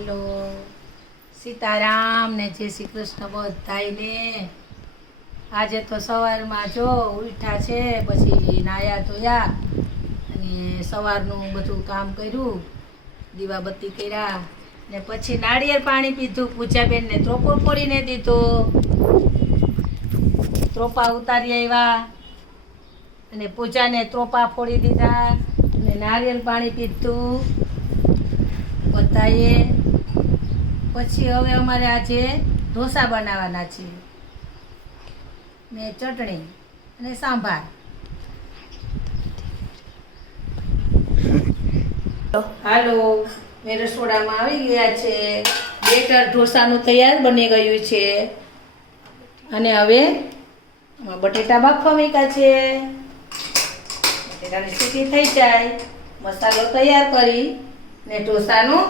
Hello Sitaram ने जय श्री कृष्ण बधाईने। आज तो सवार में जो उठा है पछी नाया धोया अने सवारનું બધું કામ કર્યું, દીવાબત્તી કર્યા ને પછી નાળિયેર પાણી પીધું, પૂજાબેન ને ત્રોપો ફોડીને દીધો, ત્રોપા ઉતારી આવ્યા અને પૂજાને ત્રોપા ફોડી દીધા અને નાળિયેર પાણી પીધું બધાએ। પછી હવે અમારે આજે ઢોસા બનાવવાના છે ને ચટણી અને સાંભાર। હાલો, મેં રસોડામાં આવી ગયા છે। બેટર ઢોસાનું તૈયાર બની ગયું છે અને હવે બટેટા બાફવા મૂક્યા છે। બટેટાની સીટી થઈ જાય, મસાલો તૈયાર કરી ને ઢોસાનું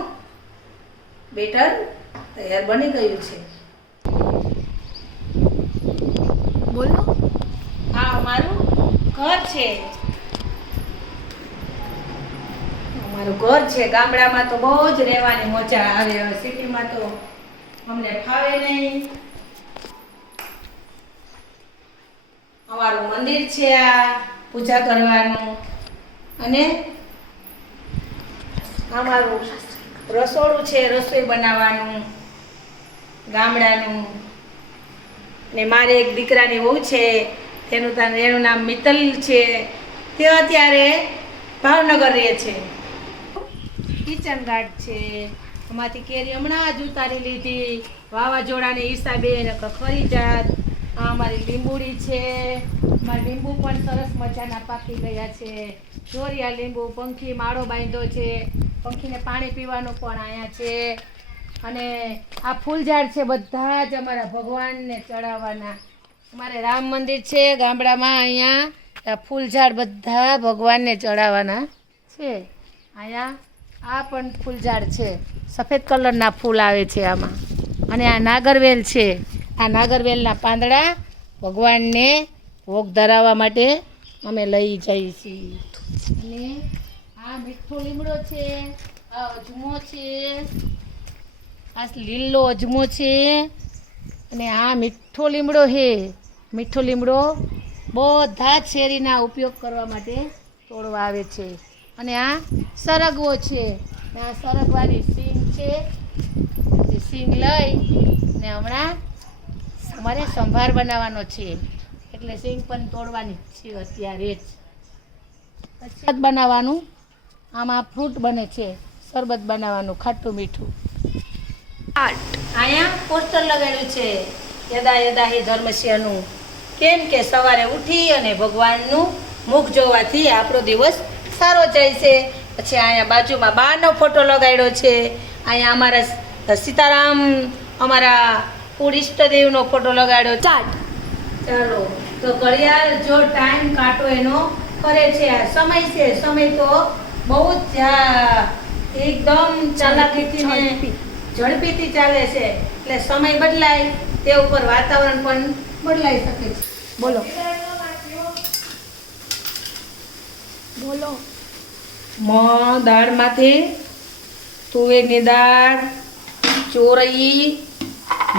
બેટર તૈયાર બની ગયું છે। બોલો, આ અમારું ઘર છે, અમારું ઘર છે। ગામડામાં તો બહુ જ રહેવાની મજા આવે, સિટીમાં તો અમને ફાવે નહીં। અમારું મંદિર છે, આ પૂજા કરવાનું અને અમારું રસોડું છે, રસોઈ બનાવવાનું ગામડાનું। ને મારે એક દીકરાની વહુ છે, એનું નામ મિત્તલ છે, તે અત્યારે ભાવનગર રહે છે। કિચન ગાર્ડ છે, એમાંથી કેરી હમણાં જ ઉતારી લીધી વાવાઝોડાની હિસાબે ખરી જાત। આ અમારી લીંબુડી છે, અમારા લીંબુ પણ સરસ મજાના પાકી ગયા છે। જોરિયા લીંબુ, પંખી માળો બાંધ્યો છે, પંખીને પાણી પીવાનું પણ અહીંયા છે। અને આ ફૂલ ઝાડ છે, બધા જ અમારા ભગવાનને ચડાવવાના। અમારે રામ મંદિર છે ગામડામાં, અહીંયા આ ફૂલ ઝાડ બધા ભગવાનને ચડાવવાના છે। અહીંયા આ પણ ફૂલ ઝાડ છે, સફેદ કલરના ફૂલ આવે છે આમાં। અને આ નાગરવેલ છે, આ નાગરવેલના પાંદડા ભગવાનને ભોગ ધરાવવા માટે અમે લઈ જઈએ છીએ। અને આ મીઠો લીમડો છે, આ અજમો છે, આ લીલો અજમો છે અને આ મીઠો લીમડો છે। મીઠો લીમડો બધા જ શેરીના ઉપયોગ કરવા માટે તોડવા આવે છે। અને આ સરગવો છે, આ સરગવાની સિંગ છે, એ સિંગ લઈ ને હમણાં અમારે સંભાર બનાવવાનો છે, એટલે સિંગ પણ તોડવાની છે અત્યારે જ। પછી બનાવવાનું, આમાં ફ્રૂટ બને છે, શરબત બનાવવાનું ખાટું મીઠું। અહીંયા પોસ્ટર લગાડ્યું છે યદા યદા હિ ધર્મસ્યનું, કેમ કે સવારે ઉઠી અને ભગવાનનું મુખ જોવાથી આપણો દિવસ સારો જાય છે। પછી અહીંયા બાજુમાં બાનો ફોટો લગાડ્યો છે, અહીંયા અમારા સીતારામ અમારા કુળ ઈષ્ટદેવનો ફોટો લગાડ્યો। ચાલો તો ઘડિયાળ જો ટાઈમ કાંટો એનો કરે છે, આ સમય છે, સમય તો બહુ જ એકદમ ચાલાકીથી ને ઝડપીથી ચાલે છે, એટલે સમય બદલાય તે ઉપર વાતાવરણ પણ બદલાઈ શકે છે। બોલો બોલો, દાળમાંથી તુવેરની દાળ, ચોરઈ,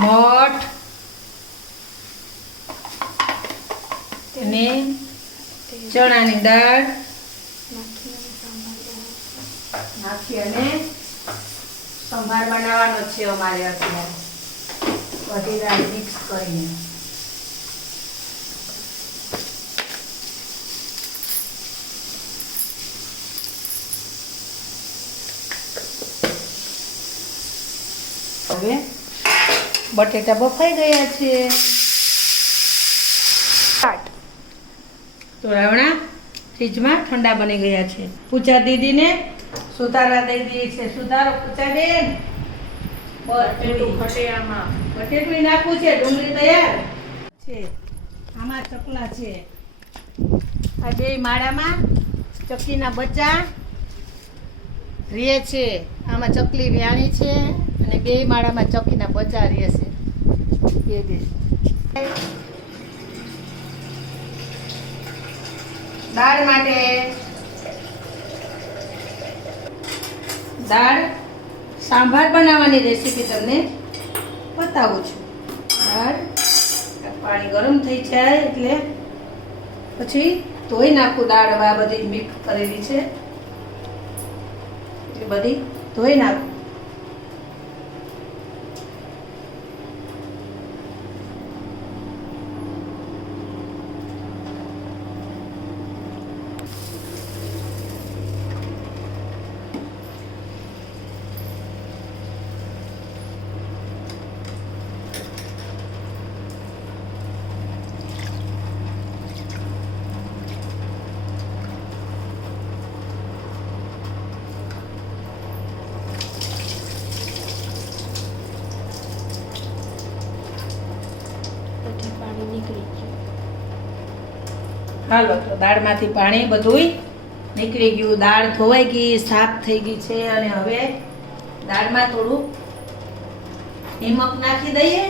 મઠ અને ચણાની દાળ નાખી અને સંભાર બનાવવાનો છે અમારે અત્યારે, બધી દાળ મિક્સ કરીને। હવે બટેટા બફાઈ ગયા છે, તો રાવણા ફ્રીજમાં ઠંડા બની ગયા છે। પૂજા દીદીને સુધારવા દઈ દીધી છે, સુધારો પૂજાબેન। બટેટું નાખવું છે, ડુંગળી તૈયાર છે, આમાં ચકલા છે, આ બે માળામાં ચક્કીના બચ્ચા રહે છે, આમાં ચકલી વ્યાણી છે અને બે માળામાં ચક્કીના બચ્ચા રહે છે, બે દાળ માટે દાળ સાંભાર બનાવવાની રેસીપી તમને બતાવું છું. દાળ પાણી ગરમ થઈ જાય એટલે પછી ધોઈ નાખું. દાળ આ બધી મિક્સ કરેલી છે એટલે બધી ધોઈ નાખું. પછી પાણી નીકળી ગયું. હાલો તો દાળમાંથી પાણી બધુંય નીકળી ગયું. દાળ ધોવાઈ ગઈ, સાફ થઈ ગઈ છે. અને હવે દાળમાં થોડું નિમક નાખી દઈએ.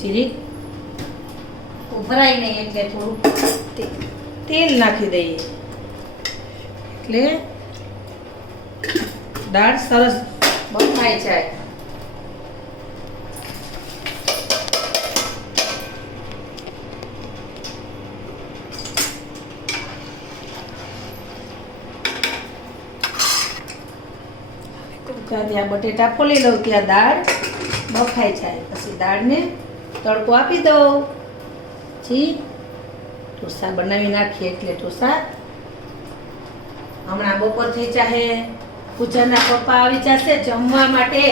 જીરી ઉભરાય નહીં એટલે થોડું તેલ નાખી દઈએ એટલે દાળ સરસ બફાઈ જાય. ત્યાં બટેટા ફોલી લઉં ત્યાં દાળ બફાઈ જાય. પછી દાળને તડકો આપી દઉં. પછી ઢોસા બનાવી નાખીએ એટલે ઢોસા હમણાં બપોર થઈ જાહે. પૂજાના પપ્પા આવી જશે જમવા માટે.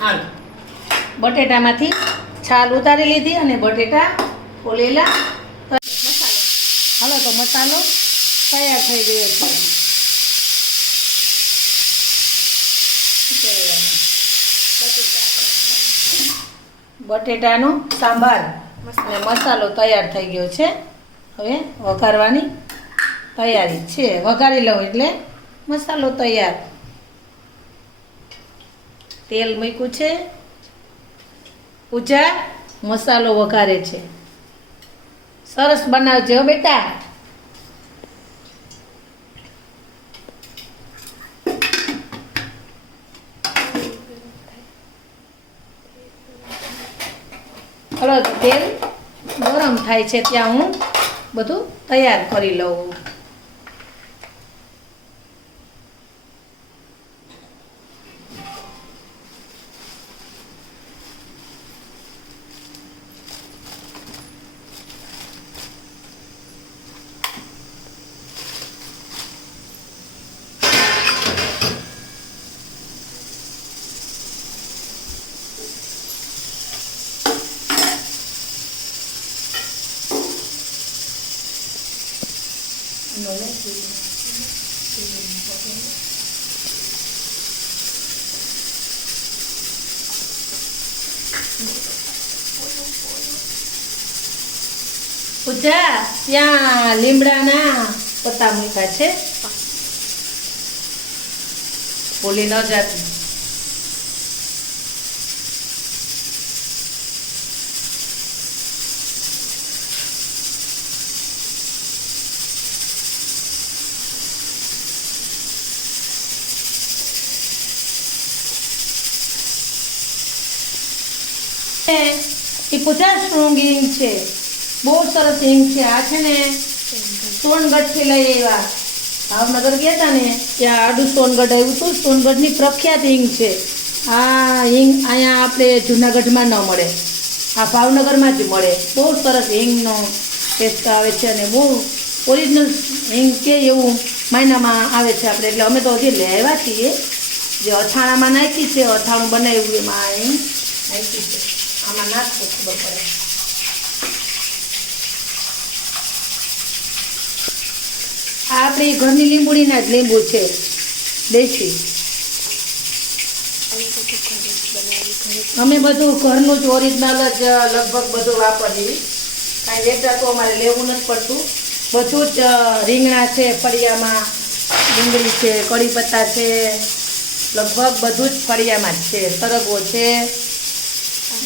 હાલ બટેટામાંથી છાલ ઉતારી લીધી અને બટેટા ફોલેલા મસાલો. હાલો તો મસાલો તૈયાર થઈ ગયો છે. બટેટાનો સાંભાર અને મસાલો તૈયાર થઈ ગયો છે. હવે વઘારવાની તૈયારી છે. વઘારી લઉં એટલે મસાલો તૈયાર. તેલ મૂક્યું છે. પૂજા મસાલો વઘારે છે. સરસ બનાવજો બેટા. હલો તો તેલ ગરમ થાય છે ત્યાં હું બધું તૈયાર કરી લઉં. પૂજા ત્યાં લીમડાના પત્તા મૂક્યા છે. બોલી ન જાતી. એ પૂજા સ્ટ્રોંગ હિંગ છે. બહુ સરસ હિંગ છે. આ છે ને સોનગઢથી લઈ આવ્યા. ભાવનગર ગયા હતા ને ત્યાં આડું સોનગઢ આવ્યું હતું. સોનગઢની પ્રખ્યાત હિંગ છે. આ હિંગ અહીંયા આપણે જુનાગઢમાં ન મળે, આ ભાવનગરમાં જ મળે. બહુ સરસ હિંગનો ટેસ્ટ આવે છે અને બહુ ઓરિજિનલ હિંગ કે એવું મહિનામાં આવે છે આપણે. એટલે અમે તો હજી લઈ આવ્યા છીએ. જે અથાણામાં નાખી છે, અથાણું બનાવ્યું એમાં હિંગ નાખી છે. આમાં નાખવું ખબર પડે. આ આપણી ઘરની લીંબુડીના જ લીંબુ છે, દેશી. અમે બધું ઘરનું જ ઓરિજિનલ જ લગભગ બધું વાપરીએ. કાંઈ વેચાતું અમારે લેવું નથી પડતું. બધું જ રીંગણા છે ફળિયામાં, ડુંગળી છે, કઢી પત્તા છે, લગભગ બધું જ ફળિયામાં જ છે. સરગવો છે,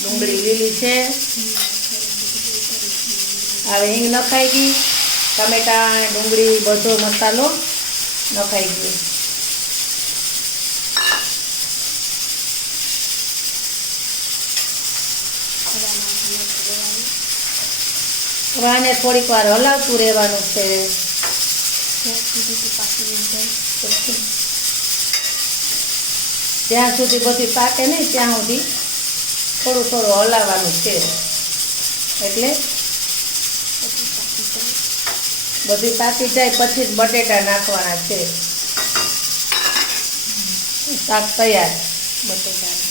ડુંગળી લીલી છે. હવે હિંગ નખાઈ ગઈ, ટમેટા ડુંગળી બધો મસાલો નખાઈ ગયો. હવે આને થોડીક વાર હલાવતું રહેવાનું છે. જ્યાં સુધી બધી પાકે નહીં ત્યાં સુધી થોડું થોડું હલાવવાનું છે. એટલે બધી પાકી જાય પછી જ બટેટા નાખવાના છે. શાક તૈયાર બટેટાનું.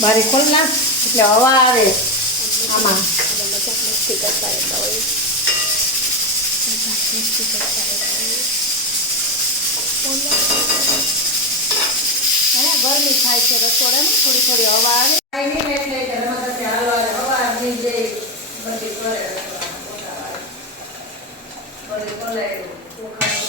બારી ખોલ નાખ એટલે હવા આવે આમાં. ગરમી થાય છે રસોડામાં, થોડી થોડી હવા આવે એટલે હવા નહીં જાય બધી કરે. બધી પલાળ્યું ચોખાનું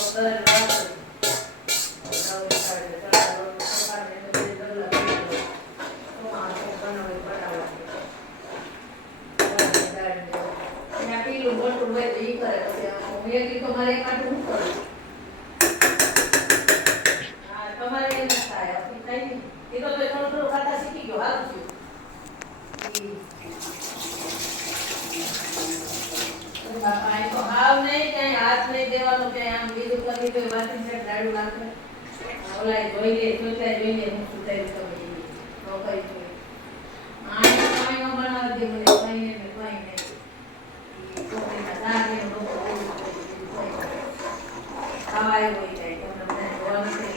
હાવ નહીં ક્યાંય હાથ નહીં દેવાનો, ક્યાંય આમ બીજું કરી તો વાસી છે ડાળું નાખે. ઓલા જોઈ લે ચોટલા જોઈ લે હું શું થાય તો કઈ જોઈ આ સમય નો બનાવી દે મને કઈ ને કઈ નહીં. છોકરીના દાંત ને લોકો ખાવાય હોય જાય તમને જોવાનું છે.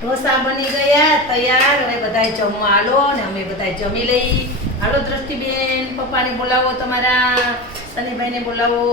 ઢોસા બની ગયા તૈયાર. હવે બધાય જમવા હાલો ને અમે બધાય જમી લઈ. હાલો દ્રષ્ટિબેન, પપ્પાને બોલાવો, તમારા શનિભાઈને બોલાવો.